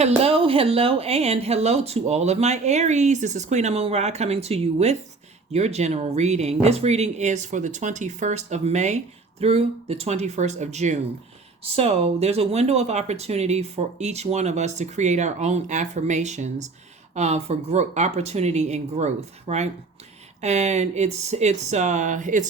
Hello, hello, and hello to all of my Aries. This is Queen Amun Ra coming to you with your general reading. This reading is for the 21st of May through the 21st of June. So there's a window of opportunity for each one of us to create our own affirmations for opportunity and growth, right? And it's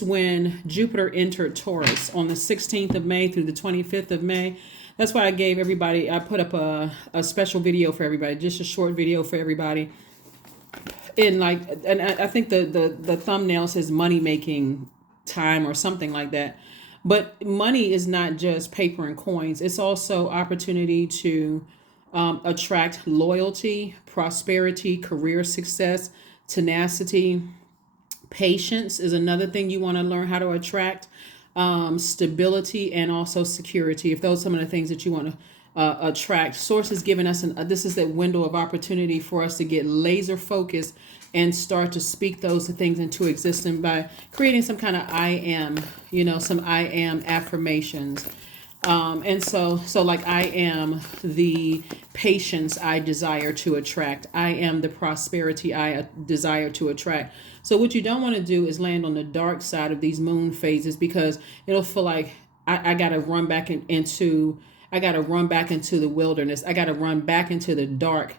when Jupiter entered Taurus on the 16th of May through the 25th of May. That's why I put up a special video for everybody, just a short video for everybody. And I think the thumbnail says money making time or something like that. But money is not just paper and coins. It's also opportunity to attract loyalty, prosperity, career success, tenacity. Patience is another thing you want to learn how to attract. Stability and also security. If those are some of the things that you want to attract, source is giving us this is that window of opportunity for us to get laser focused and start to speak those things into existence by creating some kind of some I am affirmations. So like I am the patience I desire to attract. I am the prosperity I desire to attract. So what you don't want to do is land on the dark side of these moon phases, because it'll feel like I gotta run back into the wilderness. I gotta run back into the dark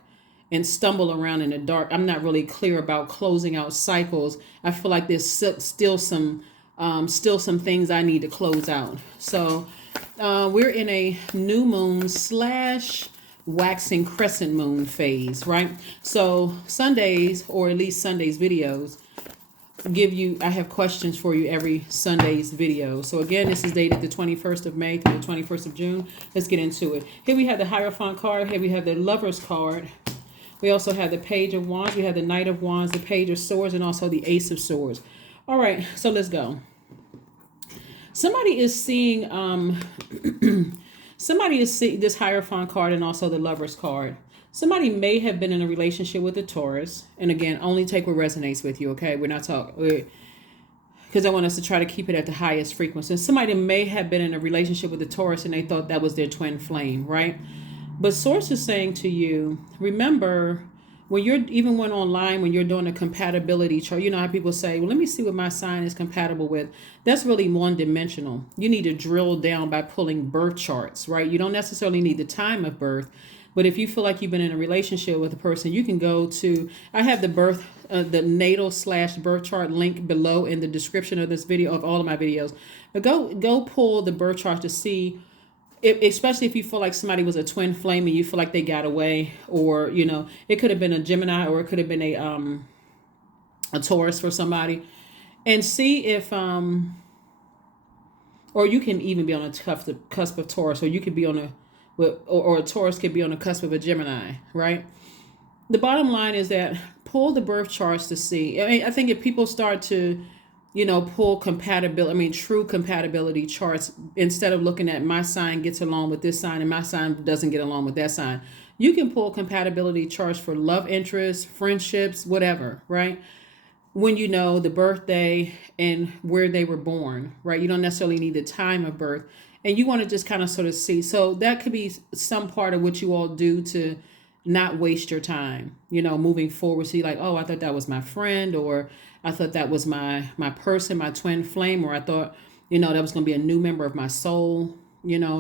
and stumble around in the dark. I'm not really clear about closing out cycles. I feel like there's still some things I need to close out. So we're in a new moon / waxing crescent moon phase, right? So Sundays, or at least Sundays videos, I have questions for you every Sunday's video. So again, this is dated the 21st of May through the 21st of June. Let's get into it. Here we have the Hierophant card. Here we have the Lover's card. We also have the Page of Wands. We have the Knight of Wands, the Page of Swords, and also the Ace of Swords. All right, so let's go. Somebody is seeing this Hierophant card and also the Lover's card. Somebody may have been in a relationship with a Taurus. And again, only take what resonates with you, okay? We're not talking, because I want us to try to keep it at the highest frequency. Somebody may have been in a relationship with a Taurus and they thought that was their twin flame, right? But Source is saying to you, remember, when you're online, when you're doing a compatibility chart, you know how people say, well, let me see what my sign is compatible with. That's really one-dimensional. You need to drill down by pulling birth charts, right? You don't necessarily need the time of birth. But if you feel like you've been in a relationship with a person, you can go to, I have the natal / birth chart link below in the description of this video, of all of my videos. But go pull the birth chart to see, especially if you feel like somebody was a twin flame and you feel like they got away, or, it could have been a Gemini, or it could have been a Taurus for somebody, and see if, or you can even be on a cusp of Taurus, or you could be on or a Taurus could be on the cusp of a Gemini, right? The bottom line is that pull the birth charts to see. I think if people start to, pull true compatibility charts, instead of looking at my sign gets along with this sign and my sign doesn't get along with that sign, you can pull compatibility charts for love interests, friendships, whatever, right? When you know the birthday and where they were born, right? You don't necessarily need the time of birth. And you want to just kind of sort of see. So that could be some part of what you all do to not waste your time, moving forward. See, like, oh, I thought that was my friend, or I thought that was my person, my twin flame, or I thought, that was going to be a new member of my soul,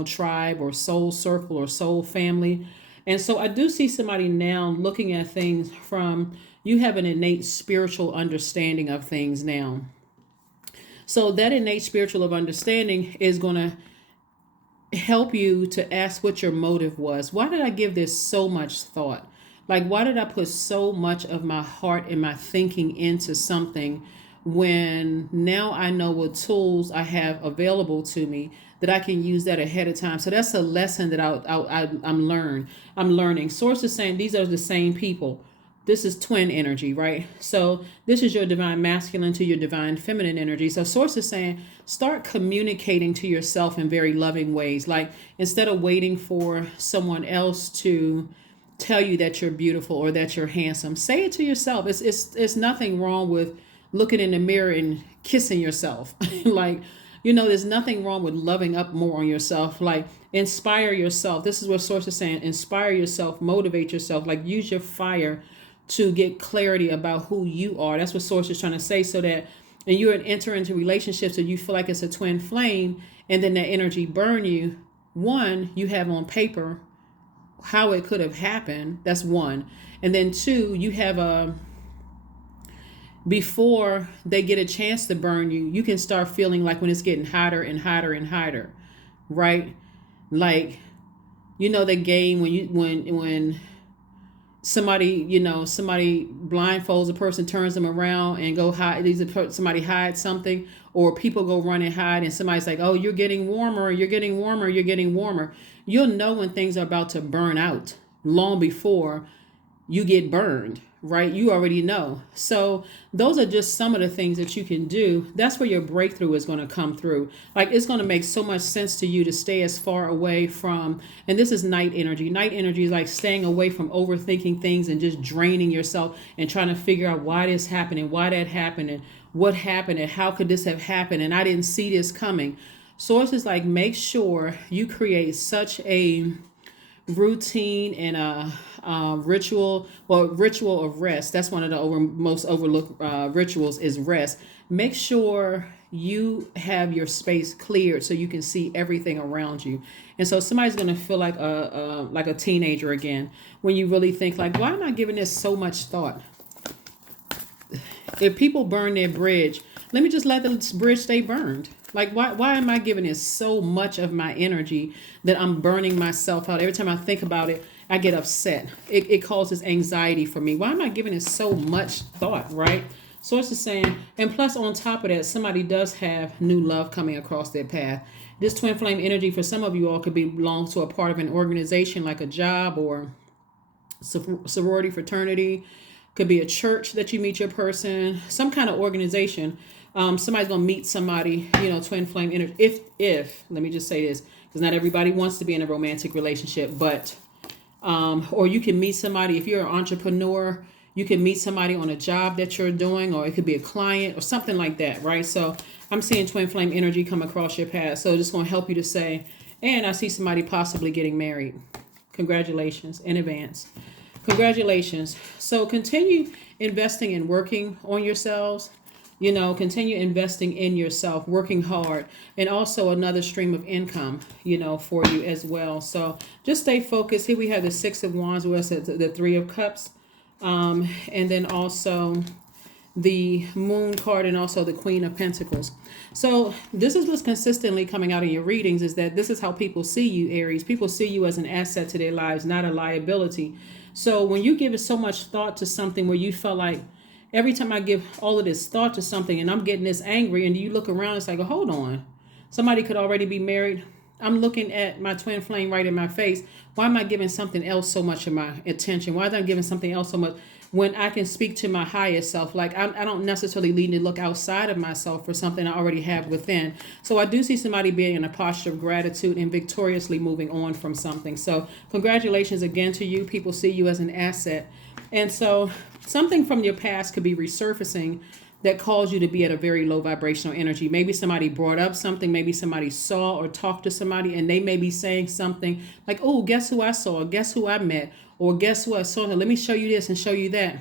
tribe or soul circle or soul family. And so I do see somebody now looking at things from, you have an innate spiritual understanding of things now. So that innate spiritual of understanding is going to help you to ask what your motive was. Why did I give this so much thought? Like, why did I put so much of my heart and my thinking into something, when now I know what tools I have available to me, that I can use that ahead of time? So that's a lesson that I'm learning. Source is saying these are the same people. This is twin energy, right? So this is your divine masculine to your divine feminine energy. So Source is saying, start communicating to yourself in very loving ways. Like, instead of waiting for someone else to tell you that you're beautiful or that you're handsome, say it to yourself. It's nothing wrong with looking in the mirror and kissing yourself. Like, There's nothing wrong with loving up more on yourself. Like, inspire yourself. This is what Source is saying. Inspire yourself, motivate yourself, like use your fire to get clarity about who you are. That's what Source is trying to say, so that and you enter into relationships so you feel like it's a twin flame, and then that energy burn you. One, you have on paper how it could have happened. That's one. And then two, you have a before they get a chance to burn you, you can start feeling like when it's getting hotter and hotter and hotter, right? Like, the game when somebody blindfolds a person, turns them around and go hide. Somebody hides something, or people go run and hide, and somebody's like, "Oh, you're getting warmer. You're getting warmer. You're getting warmer." You'll know when things are about to burn out long before you get burned, right? You already know. So those are just some of the things that you can do. That's where your breakthrough is going to come through. Like, it's going to make so much sense to you to stay as far away from, and this is night energy. Night energy is like staying away from overthinking things and just draining yourself and trying to figure out why this happened and why that happened and what happened and how could this have happened and I didn't see this coming. Source is like, make sure you create such a routine and a ritual of rest. That's one of the most overlooked rituals is rest. Make sure you have your space cleared so you can see everything around you. And so somebody's going to feel like a teenager again when you really think like, why am I giving this so much thought? If people burn their bridge, let me just let the bridge stay burned. Like, why am I giving it so much of my energy that I'm burning myself out? Every time I think about it, I get upset. It causes anxiety for me. Why am I giving it so much thought, right? Source is saying, and plus on top of that, somebody does have new love coming across their path. This twin flame energy for some of you all could belong to a part of an organization like a job or sorority, fraternity. Could be a church that you meet your person, some kind of organization. Somebody's gonna meet somebody, twin flame energy. If let me just say this, because not everybody wants to be in a romantic relationship, but or you can meet somebody if you're an entrepreneur. You can meet somebody on a job that you're doing, or it could be a client or something like that, right? So I'm seeing twin flame energy come across your path. So it's going to help you to say, and I see somebody possibly getting married. Congratulations in advance. Congratulations. So continue investing and working on yourselves. Continue investing in yourself, working hard, and also another stream of income, for you as well. So just stay focused. Here we have the Six of Wands with us, the Three of Cups, and then also the Moon card and also the Queen of Pentacles. So this is what's consistently coming out in your readings, is that this is how people see you, Aries. People see you as an asset to their lives, not a liability. So when you give it so much thought to something where you felt like, every time I give all of this thought to something and I'm getting this angry, and you look around, it's like, oh, hold on. Somebody could already be married. I'm looking at my twin flame right in my face. Why am I giving something else so much of my attention? Why am I giving something else so much when I can speak to my highest self? Like, I don't necessarily need to look outside of myself for something I already have within. So I do see somebody being in a posture of gratitude and victoriously moving on from something. So congratulations again to you. People see you as an asset. And so something from your past could be resurfacing that caused you to be at a very low vibrational energy. Maybe somebody brought up something. Maybe somebody saw or talked to somebody, and they may be saying something like, oh, guess who I saw? Guess who I met? Or guess who I saw? Let me show you this and show you that.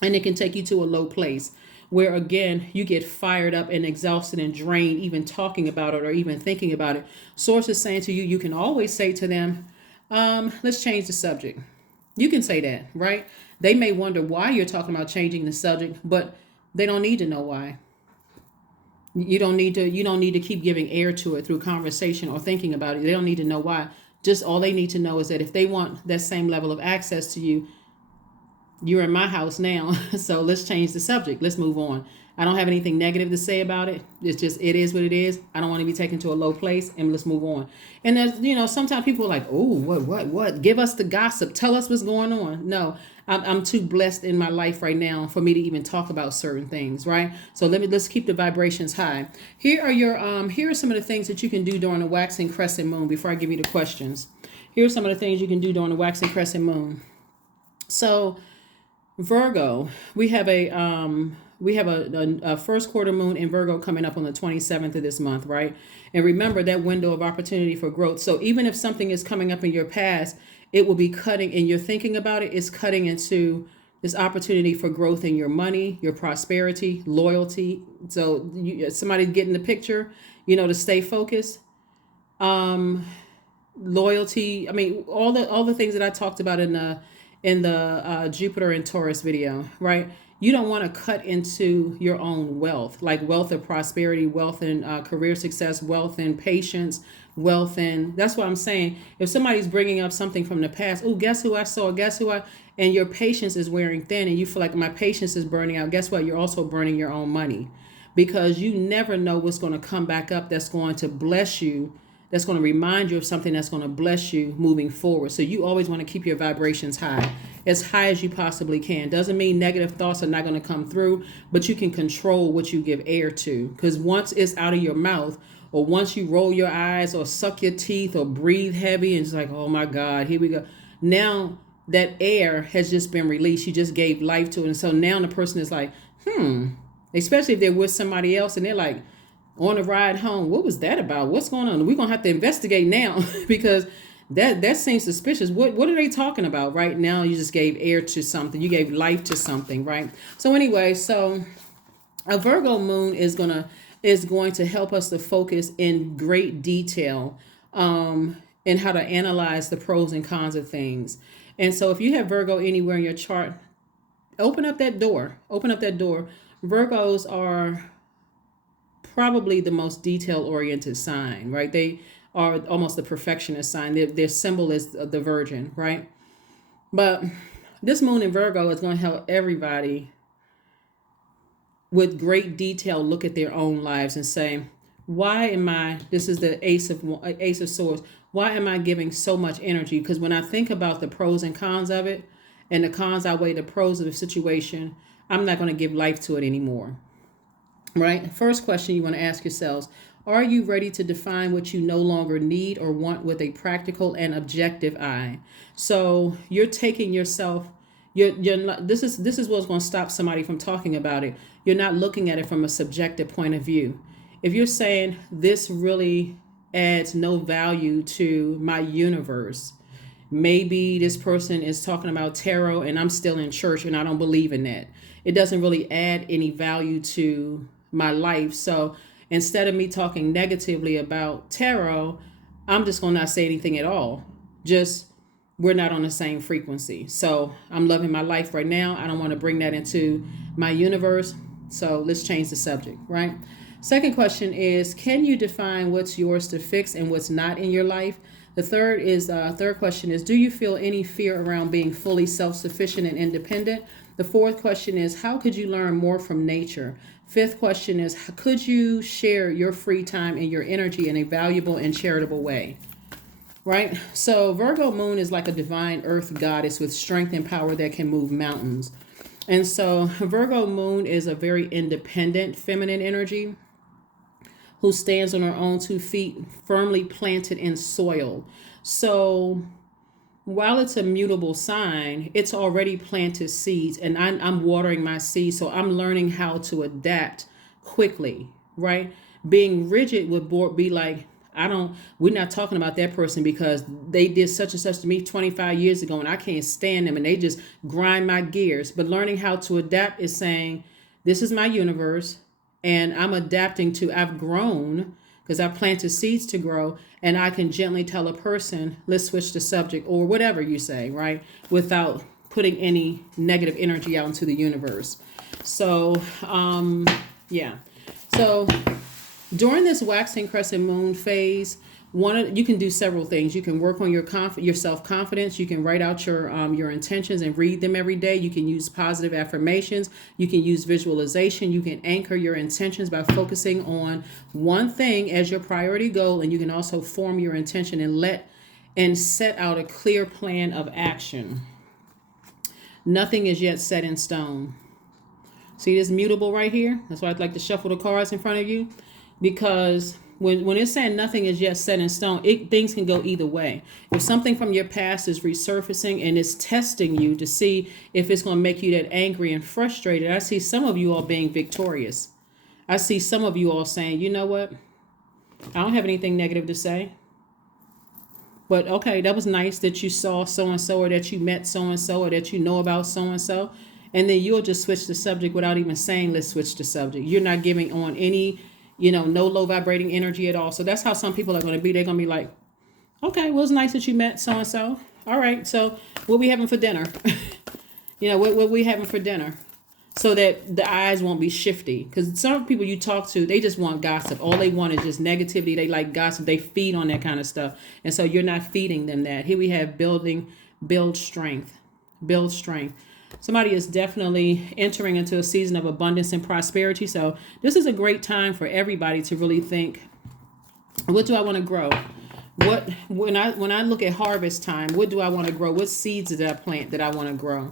And it can take you to a low place where, again, you get fired up and exhausted and drained even talking about it or even thinking about it. Source is saying to you, you can always say to them, let's change the subject. You can say that, right? They may wonder why you're talking about changing the subject, but they don't need to know why. You don't need to keep giving air to it through conversation or thinking about it. They don't need to know why. Just all they need to know is that if they want that same level of access to you, you're in my house now. So let's change the subject. Let's move on. I don't have anything negative to say about it. It's just, it is what it is. I don't want to be taken to a low place, and let's move on. And there's, sometimes people are like, oh, what? Give us the gossip. Tell us what's going on. No, I'm too blessed in my life right now for me to even talk about certain things, right? So let's keep the vibrations high. Here are some of the things that you can do during the waxing crescent moon before I give you the questions. Here are some of the things you can do during the waxing crescent moon. So Virgo, we have a we have a first quarter moon in Virgo coming up on the 27th of this month, right? And remember that window of opportunity for growth. So even if something is coming up in your past, it will be cutting, and you're thinking about it, it's cutting into this opportunity for growth in your money, your prosperity, loyalty. So somebody getting the picture, to stay focused. Loyalty. I mean, all the things that I talked about in the Jupiter and Taurus video, right? You don't want to cut into your own wealth, like wealth of prosperity, wealth and career success, wealth and patience, wealth and that's what I'm saying. If somebody's bringing up something from the past, oh, guess who I saw? Guess who and your patience is wearing thin, and you feel like my patience is burning out. Guess what? You're also burning your own money, because you never know what's going to come back up that's going to bless you, that's going to remind you of something that's going to bless you moving forward. So you always want to keep your vibrations high, as high as you possibly can. Doesn't mean negative thoughts are not going to come through, but you can control what you give air to. Because once it's out of your mouth, or once you roll your eyes or suck your teeth or breathe heavy and it's like, oh my God, here we go. Now that air has just been released. You just gave life to it. And so now the person is like, especially if they're with somebody else and they're like, on the ride home, what was that about? What's going on? We're going to have to investigate now because that seems suspicious. What are they talking about right now? You just gave air to something. You gave life to something, right? So anyway, so a Virgo moon is going to help us to focus in great detail in how to analyze the pros and cons of things. And so if you have Virgo anywhere in your chart, open up that door. Virgos are probably the most detail-oriented sign, right? They are almost the perfectionist sign. Their symbol is the Virgin, right? But this moon in Virgo is going to help everybody with great detail look at their own lives and say, why am I, this is the Ace of Swords, why am I giving so much energy? Because when I think about the pros and cons of it, and the cons outweigh the pros of the situation, I'm not going to give life to it anymore. Right? First question you want to ask yourselves, are you ready to define what you no longer need or want with a practical and objective eye? So you're taking yourself, you're not, this is what's going to stop somebody from talking about it. You're not looking at it from a subjective point of view. If you're saying this really adds no value to my universe, maybe this person is talking about tarot and I'm still in church and I don't believe in that. It doesn't really add any value to my life. So instead of me talking negatively about tarot, I'm just going to not say anything at all. Just, we're not on the same frequency. So I'm loving my life right now. I don't want to bring that into my universe. So let's change the subject, right? Second question is, can you define what's yours to fix and what's not in your life? The third question is, do you feel any fear around being fully self-sufficient and independent? The fourth question is, how could you learn more from nature? Fifth question is, could you share your free time and your energy in a valuable and charitable way? Right? So Virgo moon is like a divine earth goddess with strength and power that can move mountains. And so Virgo moon is a very independent feminine energy who stands on her own 2 feet, firmly planted in soil. So while it's a mutable sign, it's already planted seeds, and I'm watering my seeds. So I'm learning how to adapt quickly, right? Being rigid would be like, we're not talking about that person because they did such and such to me 25 years ago and I can't stand them and they just grind my gears. But learning how to adapt is saying, this is my universe and I'm adapting to, I've grown because I planted seeds to grow, and I can gently tell a person, let's switch the subject or whatever you say, right? Without putting any negative energy out into the universe. So, yeah. So during this waxing crescent moon phase, you can do several things. You can work on your self-confidence. You can write out your intentions and read them every day. You can use positive affirmations. You can use visualization. You can anchor your intentions by focusing on one thing as your priority goal. And you can also form your intention and set out a clear plan of action. Nothing is yet set in stone. See this mutable right here? That's why I'd like to shuffle the cards in front of you, because When it's saying nothing is yet set in stone, things can go either way. If something from your past is resurfacing and it's testing you to see if it's going to make you that angry and frustrated, I see some of you all being victorious. I see some of you all saying, you know what? I don't have anything negative to say. But okay, that was nice that you saw so-and-so, or that you met so-and-so, or that you know about so-and-so. And then you'll just switch the subject without even saying, let's switch the subject. You're not giving on any, no low vibrating energy at all. So that's how some people are going to be. They're going to be like, okay, well, it's nice that you met so-and-so. All right, so what we having for dinner? What we having for dinner? So that the eyes won't be shifty. Because some people you talk to, they just want gossip. All they want is just negativity. They like gossip. They feed on that kind of stuff. And so you're not feeding them that. Here we have build strength. Build strength. Somebody is definitely entering into a season of abundance and prosperity. So this is a great time for everybody to really think, what do I want to grow? When I look at harvest time, what do I want to grow? What seeds did I plant that I want to grow?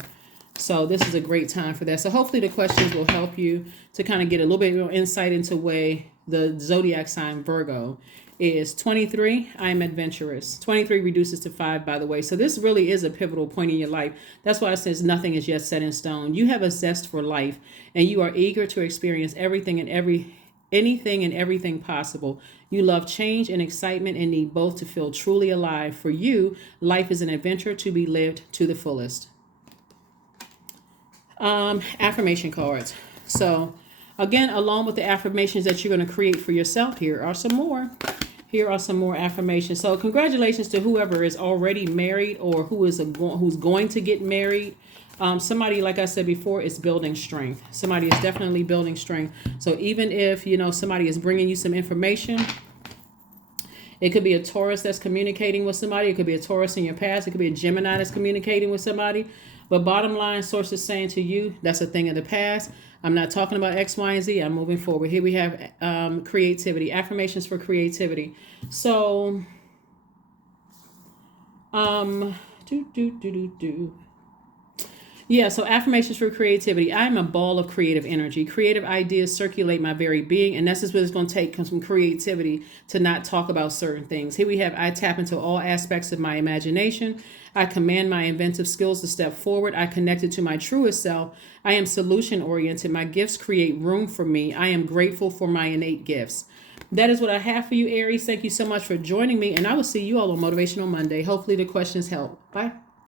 So this is a great time for that. So hopefully the questions will help you to kind of get a little bit more insight into way the zodiac sign Virgo is. 23, I am adventurous. 23 reduces to 5, by the way. So this really is a pivotal point in your life. That's why it says nothing is yet set in stone. You have a zest for life, and you are eager to experience anything and everything possible. You love change and excitement and need both to feel truly alive. For you, life is an adventure to be lived to the fullest. Affirmation cards. So again, along with the affirmations that you're going to create for yourself, here are some more affirmations. So congratulations to whoever is already married or who's going to get married. Somebody, like I said before, is building strength. Somebody is definitely building strength. So even if, somebody is bringing you some information, it could be a Taurus that's communicating with somebody. It could be a Taurus in your past. It could be a Gemini that's communicating with somebody. But bottom line, source is saying to you, that's a thing of the past. I'm not talking about X, Y, and Z. I'm moving forward. Here we have creativity, affirmations for creativity. So, Yeah, so affirmations for creativity. I am a ball of creative energy. Creative ideas circulate my very being, and this is what it's going to take, some creativity to not talk about certain things. Here we have, I tap into all aspects of my imagination. I command my inventive skills to step forward. I connected to my truest self. I am solution oriented. My gifts create room for me. I am grateful for my innate gifts. That is what I have for you, Aries. Thank you so much for joining me, and I will see you all on Motivational Monday. Hopefully the questions help. Bye.